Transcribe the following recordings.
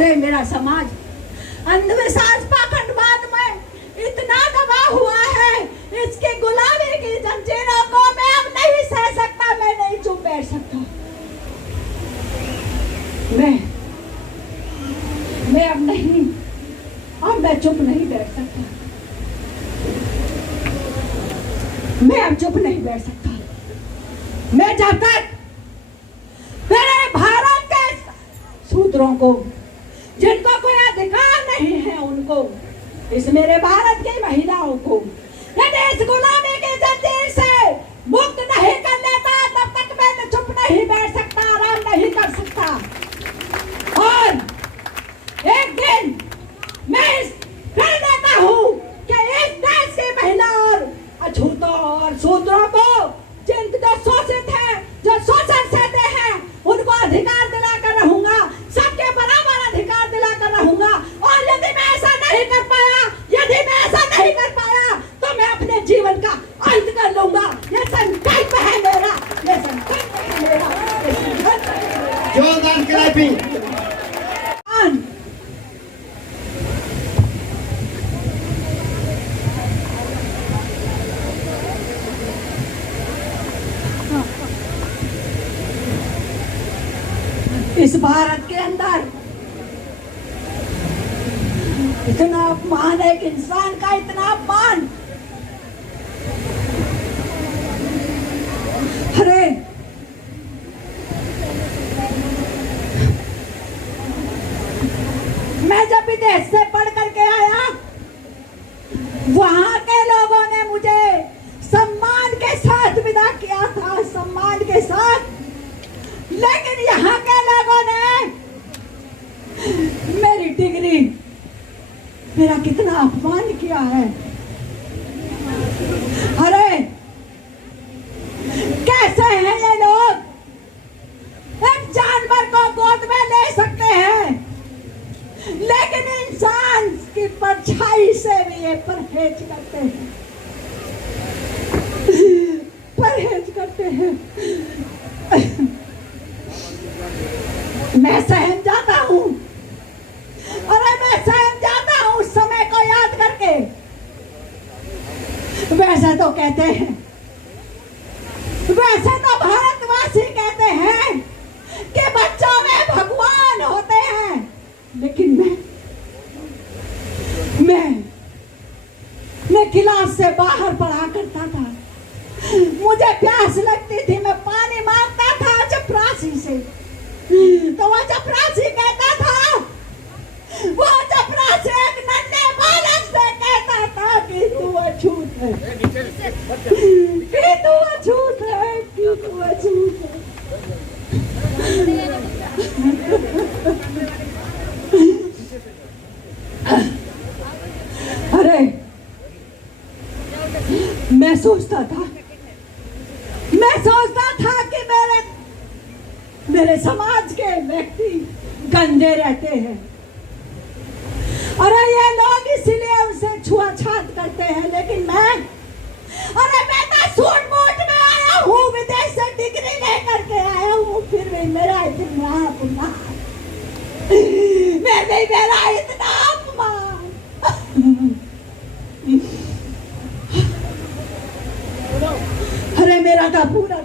अरे मेरा समाज अंधविश्वास पाखंडवाद में इतना दबा हुआ है, इसके गुलामी की जंजीरों को मैं अब नहीं सह सकता। मैं नहीं चुप बैठ सकता। मैं अब नहीं, अब मैं चुप नहीं बैठ सकता। मैं अब चुप नहीं बैठ सकता। मैं जब तक मेरे भारत के शूद्रों को, जिनको कोई अधिकार नहीं है, उनको, इस मेरे भारत की महिलाओं को यदि इस गुलामी की जंजीर से मुक्त नहीं कर लेता, तब तक मैं चुप नहीं बैठ सकता, आराम नहीं कर सकता। और एक दिन मैं कह देता हूँ कि इस देश की महिला और अछूतों और शूद्रों को, जो शोषित है, जो शोषण सहते हैं, उनको अधिकार दिलाकर रहूंगा, सबके बराबर अधिकार दिलाकर रहूंगा। और यदि मैं ऐसा नहीं कर पाया, यदि मैं ऐसा नहीं कर पाया, तो मैं अपने जीवन का अंत कर लूंगा। ये संकल्प है मेरा, ये संकल्प है मेरा, ये संकल्प है। जोरदार क्लैपिंग। इस भारत के अंदर इतना अपमान है, एक इंसान का इतना अपमान। अरे मैं जब विदेश से पढ़ करके आया, वहां के लोगों ने मुझे सम्मान के साथ विदा किया था, सम्मान के साथ। लेकिन यहाँ के लोगों ने मेरी डिग्री, मेरा कितना अपमान किया है। अरे कैसे हैं ये लोग? एक जानवर को गोद में ले सकते हैं, लेकिन इंसान की परछाई से भी ये परहेज करते हैं, परहेज करते हैं। मैं सहम जाता हूँ, अरे मैं सहम जाता हूँ उस समय को याद करके। वैसे तो कहते हैं, वैसे तो भारतवासी कहते हैं कि बच्चों में भगवान होते हैं, लेकिन मैं क्लास से बाहर पढ़ा करता था। मुझे प्यास लगती थी, मैं पानी मांगता था चपरासी से, तो वो चपरासी कहता था, वो चपरासी एक नन्हे बालक से कहता था कि तू अछूत है, कि तू अछूत है, कि तू अछूत है। अरे मैं सोचता था कि मेरे समाज के व्यक्ति गंदे रहते हैं, अरे ये लोग इसलिए उनसे छुआछात करते हैं। लेकिन मैं तो सूट बूट में आया हूँ, विदेश से डिग्री लेकर के आया हूँ, फिर भी मेरा इतना अपमान, मेरा इतना अपमान। अरे मेरा तो पूरा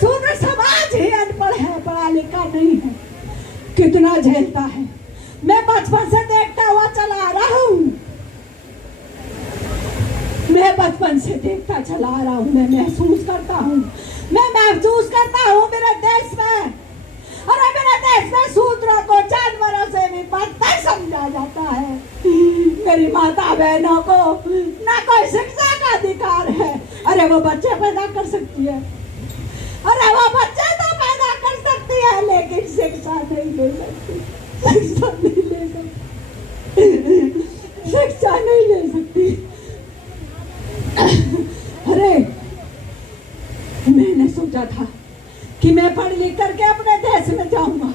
शूद्र समाज ही अनपढ़ है, पढ़ा लिखा नहीं है, कितना झेलता है। मैं बचपन से देखता हुआ चला आ रहा हूँ, मैं बचपन से देखता चला आ रहा हूँ। मैं महसूस करता हूँ मेरे देश में, अरे मेरे देश में शूद्रों को जानवरों से भी बदतर समझा जाता है। मेरी माता बहनों को ना कोई शिक्षा का अधिकार है। अरे वो बच्चे पैदा कर सकती है, अरे वो बच्चे तो पैदा कर सकती है, लेकिन शिक्षा नहीं ले सकती, शिक्षा नहीं ले सकती, शिक्षा नहीं ले सकती। अरे मैंने सोचा था कि मैं पढ़ लिख करके अपने देश में जाऊंगा,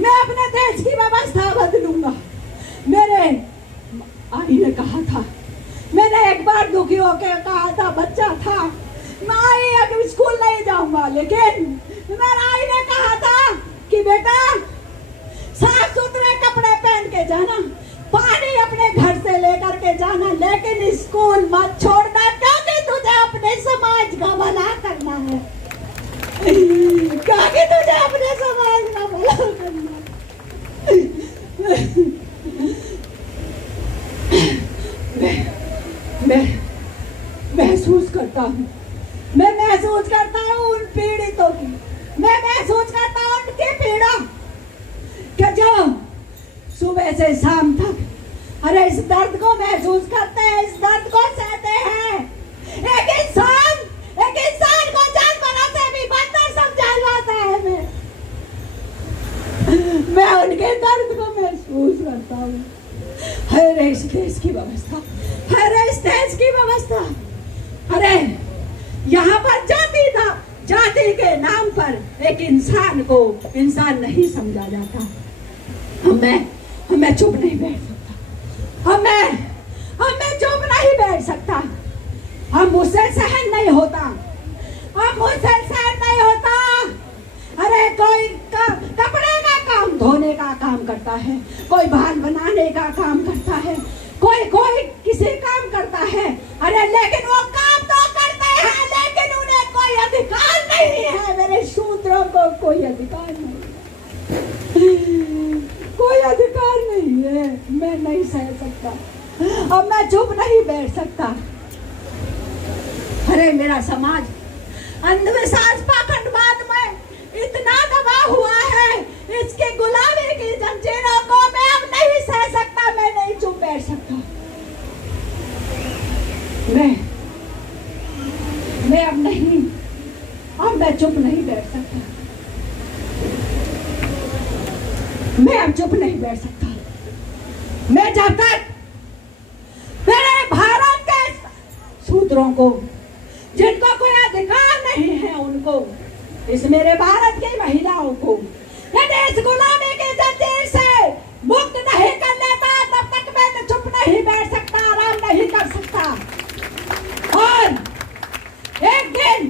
मैं अपने देश की व्यवस्था बदलूंगा। मेरे आई ने कहा था, मैंने एक बार दुखी होकर कहा था, बच्चा था, मैं अभी स्कूल नहीं जाऊंगा, लेकिन मेरा आई ने कहा था कि बेटा जाना, पानी अपने घर से लेकर के जाना, लेकिन स्कूल मत छोड़ना, क्योंकि तुझे अपने समाज का भला करना है, क्योंकि तुझे अपने समाज का भला करना है। मैं महसूस करता हूँ, मैं महसूस करता हूँ उन पीड़ितों की, मैं महसूस करता हूँ उनकी पीड़ा, कि जो सुबह से शाम तक अरे इस दर्द को महसूस करते हैं, इस दर्द को सहते हैं। एक इंसान को जानवरों से भी बदतर समझा जाता है। मैं उनके दर्द को महसूस करता हूँ। अरे इस देश की व्यवस्था, अरे इस देश की व्यवस्था, अरे यहाँ पर जाति के नाम पर एक इंसान को इंसान नहीं समझा जाता। हमें चुप नहीं बैठ सकता, हमें चुप नहीं बैठ सकता, हम मुझसे सहन नहीं होता, अरे कोई कपड़े का काम धोने का काम करता है, कोई बाल बनाने का काम करता है, कोई किसी काम करता है, अरे लेकिन वो काम तो करते हैं, लेकिन उन्हें कोई अधिकार नहीं है। मेरे शूद्रों को कोई अधिकार नहीं है, कोई अधिकार नहीं है। मैं नहीं सह सकता, अब मैं चुप नहीं बैठ सकता। अरे मेरा समाज अंधविश्वास पाखंडवाद में इतना दबा हुआ है, इसके गुलामी की जंजीरों को मैं अब नहीं सह सकता, मैं नहीं चुप बैठ सकता। अब मैं चुप नहीं बैठ सकता, मैं अब चुप नहीं बैठ सकता। मैं जब तक मेरे भारत के शूद्रों को, जिनको कोई अधिकार नहीं है, उनको, इस मेरे भारत की महिलाओं को यदि इस गुलामी की जंजीर से मुक्त नहीं कर लेता, तब तक मैं चुप नहीं बैठ सकता, आराम नहीं कर सकता। और एक दिन